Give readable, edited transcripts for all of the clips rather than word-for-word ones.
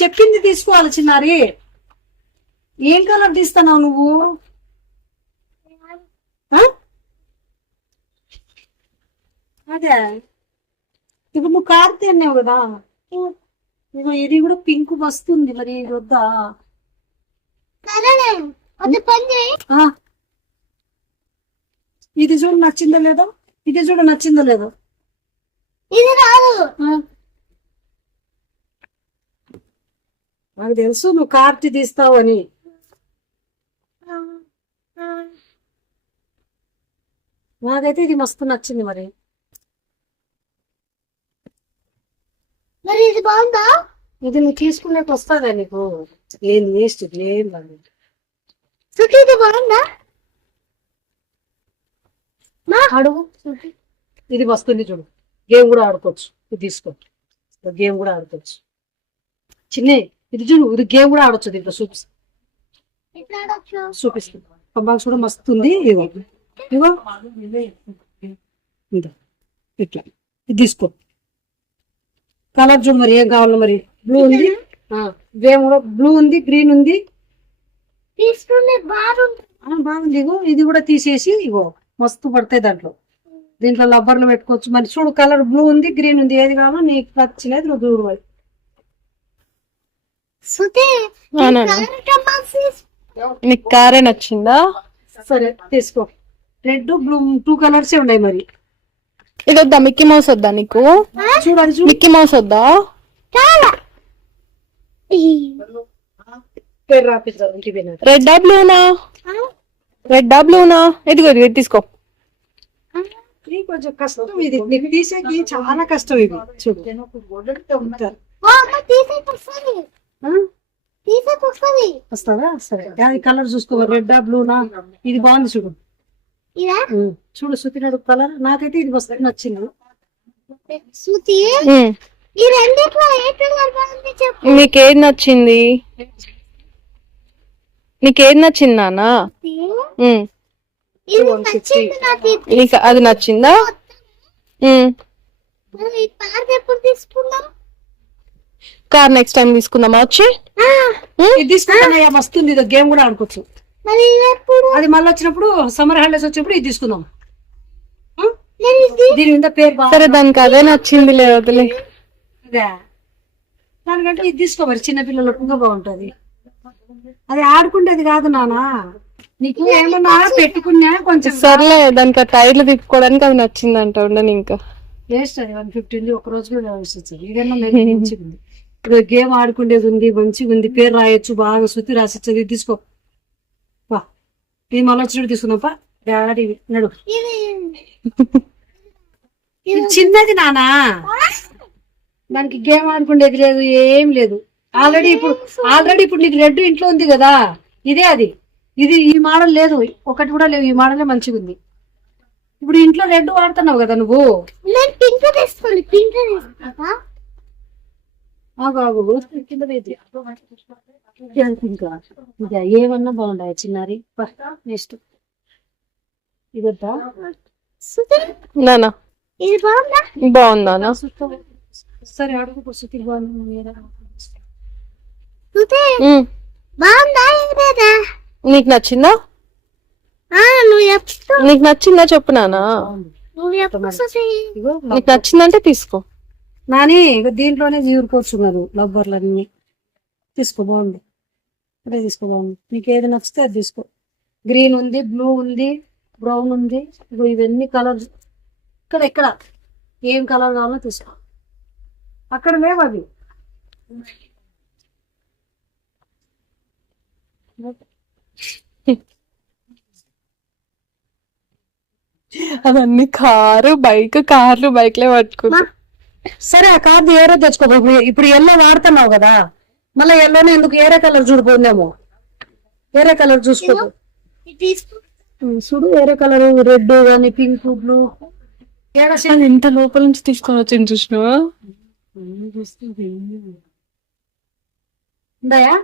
చెప్పింది తీసుకోవాలి చిన్నారి. ఏం కలర్ తీస్తున్నావు నువ్వు? అదే ఇప్పుడు నువ్వు కార్తీ అన్నావు కదా, ఇది కూడా పింక్ వస్తుంది, మరి ఇది వద్దా? ఇది చూడు నచ్చిందో లేదో, ఇది చూడు నచ్చిందో లేదో. ఇది రాదు. నాకు తెలుసు నువ్వు కార్తీ తీస్తావు అని. నాకైతే ఇది మస్తు నచ్చింది. మరి మరి ఇది బాగుందా? ఇది నువ్వు తీసుకునేకి వస్తుందా నీకు? ఏం వేస్ట్, ఏం బాగుంది. ఇది బాగుందా? అడుగు. ఇది వస్తుంది చూడు, గేమ్ కూడా ఆడుకోవచ్చు. ఇది తీసుకో, గేమ్ కూడా ఆడుకోవచ్చు. చిన్న ఇది చూడు, ఇది గేమ్ కూడా ఆడొచ్చు. దీంట్లో చూపిస్తుంది. పంబాక్స్ కూడా మస్తుంది. ఇగో ఇగో ఇట్లా ఇది తీసుకో. కలర్ చూడు మరి ఏం కావాలో. మరి బ్లూ ఉంది, గేమ్ కూడా బ్లూ ఉంది, గ్రీన్ ఉంది. బాగుంది. ఇగో ఇది కూడా తీసేసి ఇగో మస్తు పడతాయి దాంట్లో. దీంట్లో రబ్బర్లు పెట్టుకోవచ్చు. మరి చూడు, కలర్ బ్లూ ఉంది, గ్రీన్ ఉంది. ఏది కావాలో నీకు నచ్చినది నువ్వు చూడు. మరి నీకు కారే నచ్చిందా? సరే తీసుకో. రెడ్ బ్లూ 2 కలర్స్ ఉన్నాయి. మరి ఇది వద్దా? మిక్కీ మౌస్ వద్దా నీకు? చూడాలి చూడు, మిక్కీ మౌస్ వద్దా? పేరు రాపిస్తారు ఇంటికి పోయినా. రెడ్డా బ్లూనా? రెడ్డా బ్లూనా? ఇదిగో ఇది తీసుకో. కొంచెం కష్టం ఇది, నీకు తీసేకి చాలా కష్టం. ఇది చూడు వస్తుందా? సరే అది కలర్ చూసుకో. రెడ్డా బ్లూనా? ఇది బాగుంది చూడు. చూడు సుతినాడు కలర్. నాకైతే ఇది వస్తే నచ్చింది. నీకేది నచ్చింది? నీకేది నచ్చింది నాన్న? నీకు అది నచ్చిందా? కార్ నెక్స్ట్ టైం తీసుకుందామా వచ్చి? ఇది తీసుకుంటా వస్తుంది. ఇది గేమ్ కూడా ఆడుకోవచ్చు. అది మళ్ళీ వచ్చినప్పుడు సమ్మర్ హాలిడేస్ వచ్చినప్పుడు ఇది తీసుకుందాం. దీని మీద పేరు సరే, దానికి అదే నచ్చింది. లేవదులే, దానికంటే ఇది తీసుకో. మరి చిన్నపిల్లలకు ఇంకా బాగుంటది. అది ఆడుకుంటేది కాదు నానా. నీకు ఏమన్నా పెట్టుకున్నా కొంచెం. సర్లే, దానికి ఆ టైర్లు తిప్పుకోవడానికి అది నచ్చింది అంట. ఉండని ఇంకా వేస్ట్. అది 150 ఉంది. ఒక రోజు కూడా వేస్ట్ వచ్చింది. ఇదన్నా మంచిగా ఉంది. ఇప్పుడు గేమ్ ఆడుకునేది ఉంది, మంచిగా ఉంది. పేరు రాయొచ్చు, బాగా శృతి రాసిచ్చది. ఇది తీసుకో. ఇది మళ్ళీ వచ్చినట్టు తీసుకుందాంపా. డాడీ నడు. చిన్నది నానా, దానికి గేమ్ ఆడుకునేది లేదు, ఏం లేదు. ఆల్రెడీ ఇప్పుడు నీకు రెడ్ ఇంట్లో ఉంది కదా, ఇదే అది. ఇది ఈ మోడల్ లేదు, ఒకటి కూడా లేవు. ఈ మోడలే మంచిగా ఉంది. ఇప్పుడు ఇంట్లో రెడ్ వాడుతున్నావు కదా నువ్వు. ఇంకా ఏమన్నా బాగుంటాయి చిన్నారి. నెక్స్ట్ ఇదొద్దా? నానా బాగుందా? సరే అడుగు. సుతి బాగుంది. నీకు నచ్చిందా? నీకు నచ్చిందా చెప్పు నానా. నీకు నచ్చిందంటే తీసుకో. నాని దీంట్లోనే జీరుకోవచ్చున్నారు రబ్బర్లన్నీ. తీసుకో, బాగుంది. అదే తీసుకో, బాగుంది. నీకు ఏది నచ్చితే అది తీసుకో. గ్రీన్ ఉంది, బ్లూ ఉంది, బ్రౌన్ ఉంది. ఇవన్నీ కలర్. ఇక్కడ ఏం కలర్ కావాలో తీసుకో. అక్కడ లేవు అవి. అవన్నీ కార్లు బైక్లే పట్టుకున్నా. సరే ఆ కార్డు ఏరే తెచ్చుకో. ఇప్పుడు ఎల్లో వాడుతున్నావు కదా, మళ్ళీ ఎల్లోనే ఎందుకు? ఏరే కలర్ చూడిపోయిందేమో. ఏరే కలర్ చూసుకో. చూడు ఏరే కలర్, రెడ్ కానీ పింక్, బ్లూ. ఎంత లోపల నుంచి తీసుకొని వచ్చింది చూసినావా? ఉందాయా?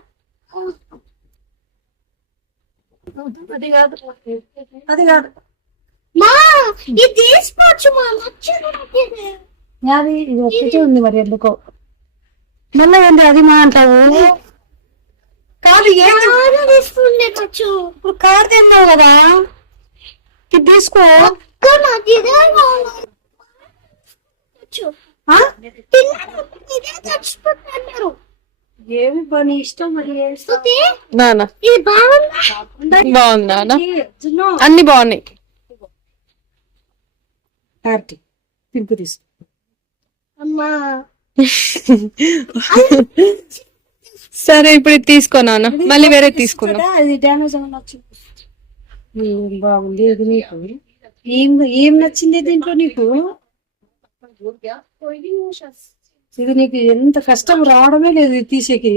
అది కాదు, అది కాదు. అది ఇది ఒక్కటే ఉంది మరి ఎందుకో. మళ్ళీ ఏంటి అది మా అంటావు? కాదు తీసుకుండేటచ్చు ఇప్పుడు కార్ తిన్నావు కదా, ఇది తీసుకో. ఇదే బాగుంది. ఆ? పిల్లలు ఇదే తెచ్చిపోతున్నారు. ఏమి పని ఇష్టం మరి శృతి, నానా ఇది బాగుందా? బాగుంది నాన్న, అన్ని బాగున్నాయి. పార్టీ పింక్ తీసుకో. అమ్మా సరే ఇప్పుడు ఇది తీసుకో నాన్న, మళ్ళీ వేరే తీసుకుందాం. అది డ్యామేజ్ అవ్వాలి వచ్చింది. బాగుంది ఇది నీకు. ఏం ఏం నచ్చింది దీంట్లో నీకు? ఇది నీకు ఎంత కష్టం రావడమే లేదు ఇది తీసేకి.